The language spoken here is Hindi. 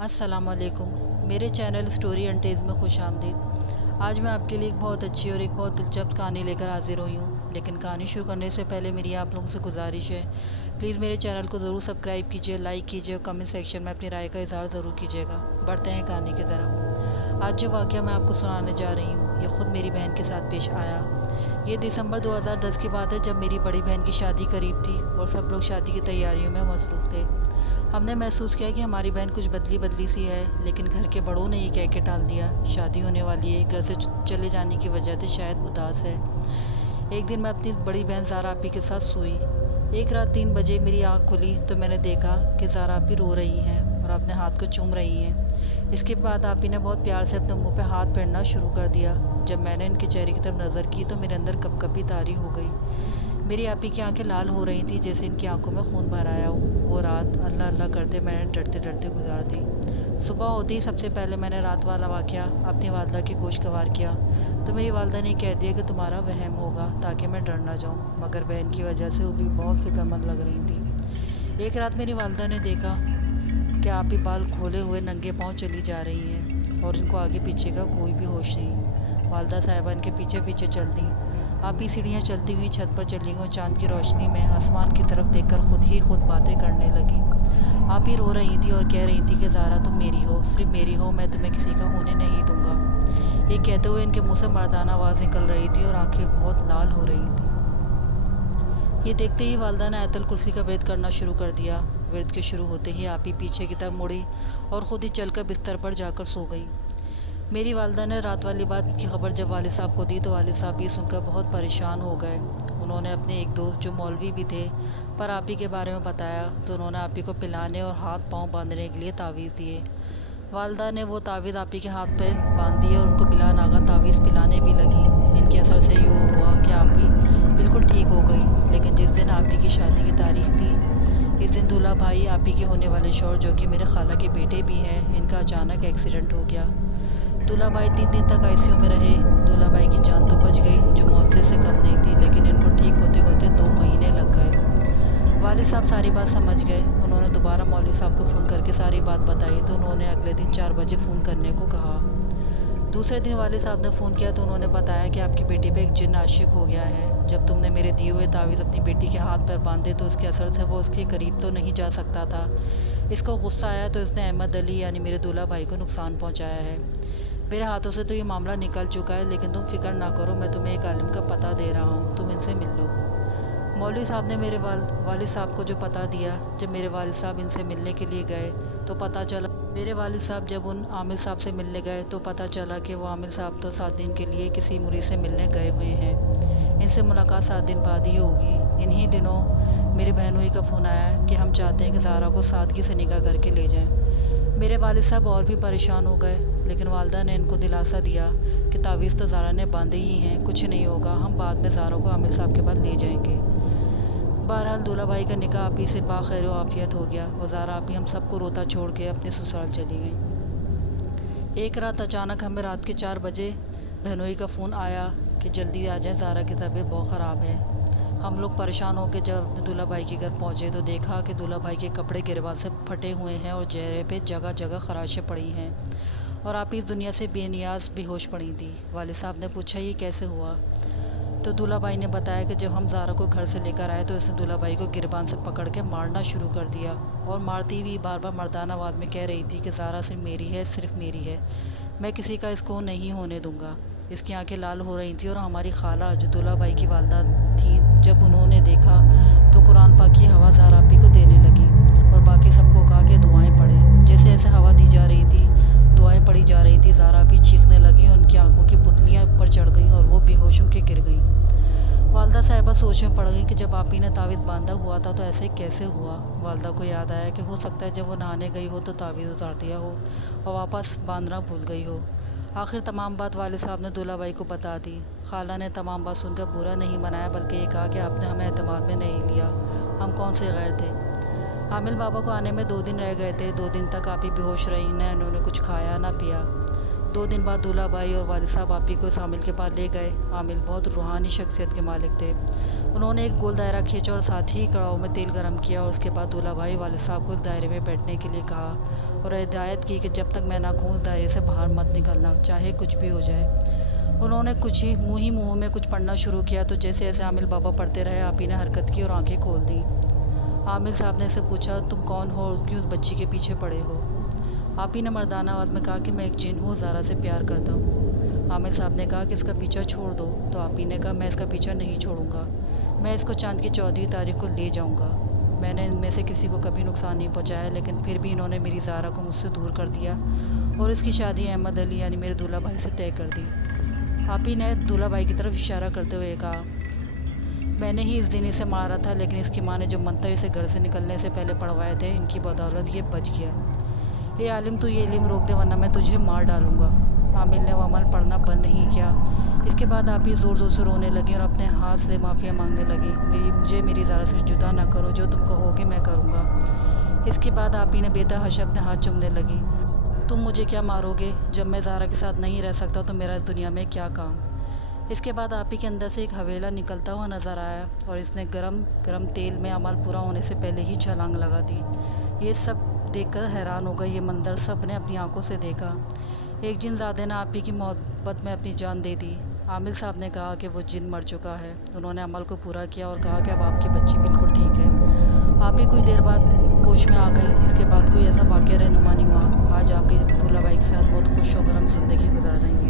अस्सलामुअलैकुम। मेरे चैनल स्टोरी अनटेल्स में खुश आमदीद। आज मैं आपके लिए एक बहुत अच्छी और एक बहुत दिलचस्प कहानी लेकर हाजिर हुई हूँ। लेकिन कहानी शुरू करने से पहले मेरी आप लोगों से गुजारिश है, प्लीज़ मेरे चैनल को ज़रूर सब्सक्राइब कीजिए, लाइक कीजिए और कमेंट सेक्शन में अपनी राय का इजहार ज़रूर कीजिएगा। बढ़ते हैं कहानी की तरफ। आज जो वाक़या मैं आपको सुनाने जा रही हूँ, ये ख़ुद मेरी बहन के साथ पेश आया। ये दिसंबर 2010 की बात है, जब मेरी बड़ी बहन की शादी करीब थी और सब लोग शादी की तैयारियों में मसरूफ़ थे। हमने महसूस किया कि हमारी बहन कुछ बदली बदली सी है, लेकिन घर के बड़ों ने ये कह के टाल दिया, शादी होने वाली है, घर से चले जाने की वजह से शायद उदास है। एक दिन मैं अपनी बड़ी बहन ज़ारा आपी के साथ सोई। एक रात 3 बजे मेरी आँख खुली तो मैंने देखा कि ज़ारा आपी रो रही हैं और अपने हाथ को चूम रही हैं। इसके बाद आपी ने बहुत प्यार से अपने मुँह पे हाथ फेरना शुरू कर दिया। जब मैंने इनके चेहरे की तरफ नज़र की तो मेरे अंदर कपकपी तारी हो गई। मेरी आपी की आंखें लाल हो रही थी, जैसे इनकी आंखों में खून भर आया हो। वो रात अल्लाह अल्लाह करते मैंने डरते डरते गुजार दी। सुबह होते ही सबसे पहले मैंने रात वाला वाक़या अपनी वालदा की गोशगवार किया तो मेरी वालदा ने कह दिया कि तुम्हारा वहम होगा, ताकि मैं डर ना जाऊँ। मगर बहन की वजह से वो भी बहुत फ़िक्रमंद लग रही थी। एक रात मेरी वालदा ने देखा कि आप ही बाल खोले हुए नंगे पाँव चली जा रही हैं और इनको आगे पीछे का कोई भी होश नहीं। वालदा साहिबा इनके पीछे पीछे चल दी। आप ही सीढ़ियाँ चलती हुई छत पर चली गई। चाँद की रोशनी में आसमान की तरफ देखकर खुद बातें करने लगी। आप ही रो रही थी और कह रही थी कि ज़ारा तुम मेरी हो, सिर्फ मेरी हो, मैं तुम्हें किसी का होने नहीं दूंगा। ये कहते हुए इनके मुंह से मर्दाना आवाज़ निकल रही थी और आंखें बहुत लाल हो रही थी। ये देखते ही वालदा ने आयतुल कुर्सी का विर्द करना शुरू कर दिया। विर्द के शुरू होते ही आप ही पीछे की तरफ मुड़ी और ख़ुद ही चलकर बिस्तर पर जाकर सो गई। मेरी वालदा ने रात वाली बात की खबर जब वालिद साहब को दी तो वालिद साहब ये सुनकर बहुत परेशान हो गए। उन्होंने अपने एक दोस्त जो मौलवी भी थे पर आप ही के बारे में बताया तो उन्होंने आप ही को पिलाने और हाथ पांव बांधने के लिए तावीज़ दिए। वालदा ने वो तावीज़ आप ही के हाथ पे बांध दिए और उनको बिला नागा तावीज़ पिलाने भी लगी। इनके असर से यूँ हुआ कि आप ही बिल्कुल ठीक हो गई। लेकिन जिस दिन आप ही की शादी की तारीख थी, इस दिन दूल्हा भाई आप ही के होने वाले शौहर, जो कि मेरे खाला के बेटे भी हैं, इनका अचानक एक्सीडेंट हो गया। दूल्हा भाई 3 दिन तक आईसीयू में रहे। दूल्हा भाई की जान तो बच गई, जो मुआवजे से कम नहीं थी, लेकिन इनको ठीक होते होते 2 महीने लग गए। वालिद साहब सारी बात समझ गए। उन्होंने दोबारा मौलवी साहब को फ़ोन करके सारी बात बताई तो उन्होंने अगले दिन 4 बजे फ़ोन करने को कहा। दूसरे दिन वालिद साहब ने फ़ोन किया तो उन्होंने बताया कि आपकी बेटी पे एक जिन्न आशिक हो गया है। जब तुमने मेरे दिए हुए तावीज़ अपनी बेटी के हाथ पर बांधे तो उसके असर से वो उसके करीब तो नहीं जा सकता था। इसको गुस्सा आया तो इसने अहमद अली यानी मेरे दूल्हा भाई को नुकसान पहुँचाया है। मेरे हाथों से तो ये मामला निकल चुका है, लेकिन तुम फिक्र ना करो, मैं तुम्हें एक आलिम का पता दे रहा हूँ, तुम इनसे मिल लो। मौलवी साहब ने मेरे वालिद साहब को जो पता दिया। जब मेरे वालिद साहब इनसे मिलने के लिए गए तो पता चला मेरे वालिद साहब जब उन आमिल साहब से मिलने गए तो पता चला कि वो आमिल साहब तो 7 दिन के लिए किसी मुरीद से मिलने गए हुए हैं। इनसे मुलाकात 7 दिन बाद ही होगी। इन्हीं दिनों मेरी बहनोई का फ़ोन आया कि हम चाहते हैं कि ज़ारा को सादगी से निकाह करके ले जाएं। मेरे वालिद साहब और भी परेशान हो गए, लेकिन वालदा ने इनको दिलासा दिया कि तावीज़ तो ज़ारा ने बांधे ही हैं, कुछ नहीं होगा, हम बाद में ज़ारा को आमिर साहब के पास ले जाएंगे। बहरहाल दूल्हा भाई का निकाह आप ही से बाखैर आफियत हो गया और ज़ारा आप ही हम सबको रोता छोड़ के अपने ससुराल चली गई। एक रात अचानक हमें रात के 4 बजे बहनोई का फ़ोन आया कि जल्दी आ जाए, ज़ारा की तबीयत बहुत ख़राब है। हम लोग परेशान हो के जब अपने दूल्हा भाई के घर पहुँचे तो देखा कि दूल्हा भाई के कपड़े गिरबान से फटे हुए हैं और चेहरे पे जगह जगह खराशें पड़ी हैं और आप इस दुनिया से बेनियाज बेहोश पड़ी थी। वालिद साहब ने पूछा ये कैसे हुआ तो दूल्हा भाई ने बताया कि जब हम ज़ारा को घर से लेकर आए तो इसने दूल्हा भाई को गिरबान से पकड़ के मारना शुरू कर दिया और मारती हुई बार बार मर्दाना आवाज़ में कह रही थी कि ज़ारा सिर्फ मेरी है, सिर्फ मेरी है, मैं किसी का इसको नहीं होने दूंगा। इसकी आंखें लाल हो रही थी और हमारी खाला जो दूल्हा भाई की वालदा थी, जब उन्होंने देखा तो कुरान पाक की हवा ज़ारा आपी को देने लगी और बाकी सबको कहा कि दुआएं पढ़े। जैसे ऐसे हवा दी जा रही थी, दुआएं पढ़ी जा रही थी, ज़ारा आपी चीखने लगी और उनकी आंखों की पुतलियाँ ऊपर चढ़ गईं और वो बेहोश होकर गिर गई। वालदा साहिबा सोच में पड़ गई कि जब आप ही ने तावीज़ बांधा हुआ था तो ऐसे कैसे हुआ। वालदा को याद आया कि हो सकता है जब वो नहाने गई हो तो तावीज़ उतार दिया हो और वापस बांधना भूल गई हो। आखिर तमाम बात वालिद साहब ने दूल्हा भाई को बता दी। खाला ने तमाम बात सुनकर बुरा नहीं मनाया, बल्कि ये कहा कि आपने हमें एतमाद में नहीं लिया, हम कौन से गैर थे। आमिल बाबा को आने में 2 दिन रह गए थे। 2 दिन तक आप ही बेहोश रही, न उन्होंने कुछ खाया ना पिया। 2 दिन बाद दूल्हा भाई और वालिद साहब आप ही को इस आमिल के पास ले गए। आमिल बहुत रूहानी शख्सियत के मालिक थे। उन्होंने एक गोल दायरा खींचा और साथ ही कड़ाह में तेल गरम किया और उसके बाद दूल्हा भाई वाले साहब को उस दायरे में बैठने के लिए कहा और हिदायत की कि जब तक मैं ना कहूँ उस दायरे से बाहर मत निकलना, चाहे कुछ भी हो जाए। उन्होंने कुछ ही मुंह में कुछ पढ़ना शुरू किया तो जैसे जैसे आमिर बाबा पढ़ते रहे, आपी ने हरकत की और आंखें खोल दी। आमिर साहब ने से पूछा, तुम कौन हो और क्यों उस बच्ची के पीछे पड़े हो? आपी ने मर्दाना आवाज़ में कहा कि मैं एक जिन हूँ, ज़ारा से प्यार करता हूँ। आमिर साहब ने कहा कि इसका पीछा छोड़ दो, तो आपी ने कहा मैं इसका पीछा नहीं छोड़ूंगा, मैं इसको चांद की 14वीं तारीख को ले जाऊंगा। मैंने इनमें से किसी को कभी नुकसान नहीं पहुंचाया, लेकिन फिर भी इन्होंने मेरी ज़ारा को मुझसे दूर कर दिया और इसकी शादी अहमद अली यानी मेरे दूल्हा भाई से तय कर दी। आपी ने दूल्हा भाई की तरफ इशारा करते हुए कहा, मैंने ही इस दिन इसे मारा था, लेकिन इसकी माँ ने जो मंत्र इसे घर से निकलने से पहले पढ़वाए थे, इनकी बदौलत ये बच गया। ये आलिम, तू ये इल्म रोक दे वरना मैं तुझे मार डालूंगा। आमिर ने वो अमल पढ़ना बंद नहीं किया। इसके बाद आप ही ज़ोर ज़ोर से रोने लगी और अपने हाथ से माफ़िया मांगने लगी, मुझे मेरी ज़ारा से जुदा ना करो, जो तुम कहोगे मैं करूँगा। इसके बाद आप ही ने बेतहाशा अपने हाथ चूमने लगी। तुम मुझे क्या मारोगे? जब मैं ज़ारा के साथ नहीं रह सकता तो मेरा इस दुनिया में क्या काम? इसके बाद आप ही के अंदर से एक हवेला निकलता हुआ नज़र आया और इसने गरम गरम तेल में अमल पूरा होने से पहले ही छलांग लगा दी। ये सब देखकर हैरान हो गए। ये मंजर सब ने अपनी आंखों से देखा। एक जिनज़ादे ने आप ही की मोहब्बत में अपनी जान दे दी। आमिर साहब ने कहा कि वो जिन मर चुका है। उन्होंने अमल को पूरा किया और कहा कि अब आपकी बच्ची बिल्कुल ठीक है। आप ही कुछ देर बाद होश में आ गई। इसके बाद कोई ऐसा वाक़या रहनुमा नहीं हुआ। आज आप ही दूल्हा भाई के साथ बहुत खुश होकर हम ज़िंदगी गुजार रही हैं।